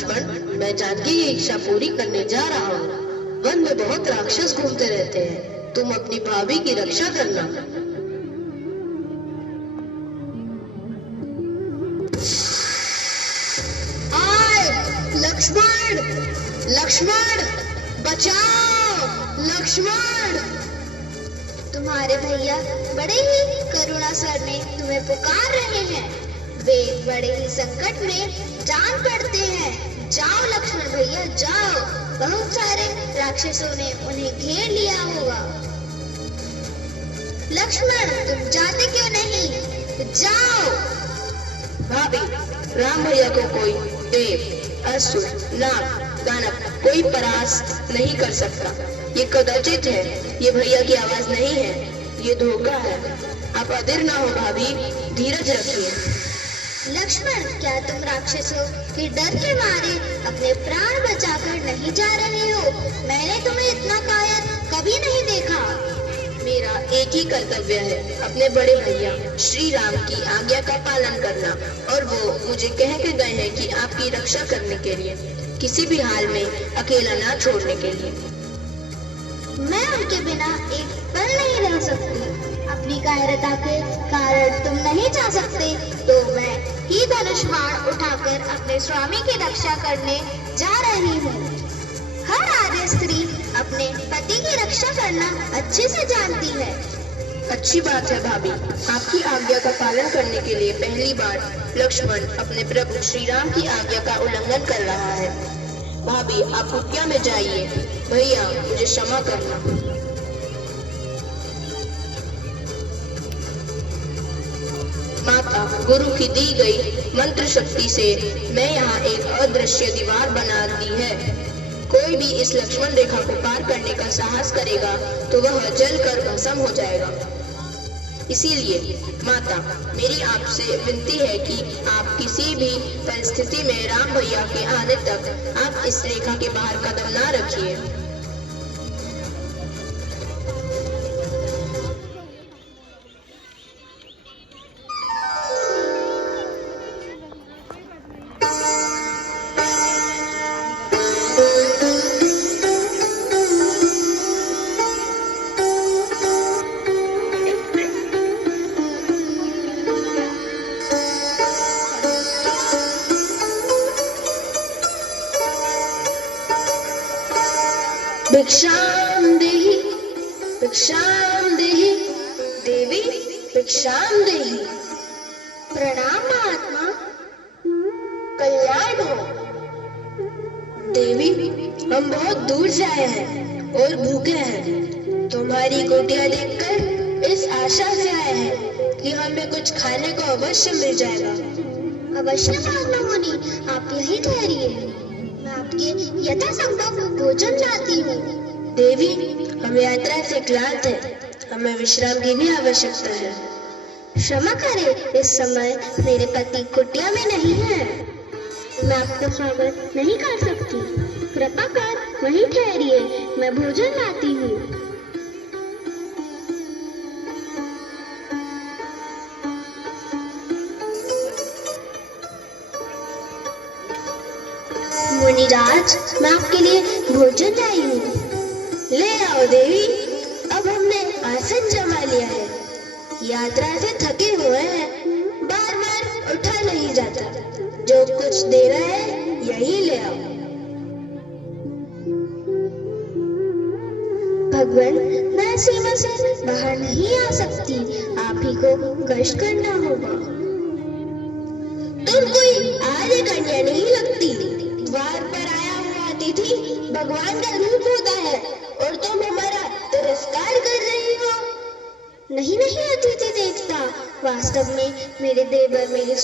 लक्ष्मण, मैं जानकी की इच्छा पूरी करने जा रहा हूँ। वन में बहुत राक्षस घूमते रहते हैं, तुम अपनी भाभी की रक्षा करना। आए लक्ष्मण, लक्ष्मण बचाओ, लक्ष्मण। तुम्हारे भैया बड़े ही करुणा स्वर में तुम्हें पुकार रहे हैं। वे बड़े ही संकट में जान पड़ते हैं। जाओ लक्ष्मण भैया जाओ, बहुत सारे राक्षसों ने उन्हें घेर लिया होगा। लक्ष्मण तुम जाते क्यों नहीं, जाओ। भाभी, राम भैया को कोई देव, असुर, नाग, दानव कोई परास्त नहीं कर सकता। ये कदाचित है, ये भैया की आवाज नहीं है, ये धोखा है। आप अधीर ना हो भाभी, धीरज रखिए। लक्ष्मण क्या तुम राक्षसों के डर के मारे अपने प्राण बचाकर नहीं जा रहे हो? मैंने तुम्हें इतना कायर कभी नहीं देखा। मेरा एक ही कर्तव्य है, अपने बड़े भैया श्री राम की आज्ञा का पालन करना, और वो मुझे कह के गए हैं कि आपकी रक्षा करने के लिए, किसी भी हाल में अकेला ना छोड़ने के लिए। मैं उनके बिना एक पल नहीं रह सकती। अपनी कायरता के कारण तुम नहीं जा सकते, तो मैं ही धनुष बाण उठाकर अपने स्वामी की रक्षा करने जा रही हूँ। हर आर्य स्त्री अपने पति की रक्षा करना अच्छे से जानती है। अच्छी बात है भाभी, आपकी आज्ञा का पालन करने के लिए पहली बार लक्ष्मण अपने प्रभु श्री राम की आज्ञा का उल्लंघन कर रहा है। भाभी आप कुटिया में जाइए, भैया मुझे क्षमा करना। माता, गुरु की दी गई मंत्र शक्ति से मैं यहाँ एक अदृश्य दीवार बना दी है। कोई भी इस लक्ष्मण रेखा को पार करने का साहस करेगा तो वह जलकर भस्म हो जाएगा। इसीलिए माता, मेरी आपसे विनती है कि आप किसी भी परिस्थिति में राम भैया के आने तक आप इस रेखा के बाहर कदम ना रखिए। भिक्षाम देहि, भिक्षाम देहि, देवी भिक्षाम देहि। प्रणाम महात्मा, कल्याण हो। देवी, हम बहुत दूर से आए हैं और भूखे हैं। तुम्हारी कुटिया देखकर इस आशा से आए हैं कि हमें कुछ खाने को अवश्य मिल जाएगा। अवश्य महात्मा मुनि, आप यही ठहरिए, मैं आपके यथासंभव भोजन लाती हूँ। देवी, हम यात्रा से क्लांत हैं, हमें विश्राम की भी आवश्यकता है। क्षमा करें, इस समय मेरे पति कुटिया में नहीं है, मैं आपका स्वागत नहीं कर सकती। कृपा कर वहीं ठहरिए, मैं भोजन लाती हूँ। मुनिराज, मैं आपके लिए भोजन लाई हूँ। ले आओ देवी, अब हमने आसन जमा लिया है। यात्रा से थके हुए हैं, बार बार उठा नहीं जाता। जो कुछ देना है यही ले आओ। भगवान, मैं सीमा से बाहर नहीं आ सकती, आप ही को कष्ट करना होगा। तुम कोई आर्य कन्या नहीं लगती। द्वार पर आया हुआ अतिथि भगवान का रूप होता है और तुम हमारा तिरस्कार कर रही हो। नहीं नहीं अतिथि देवता, वास्तव में मेरे देवर मेरी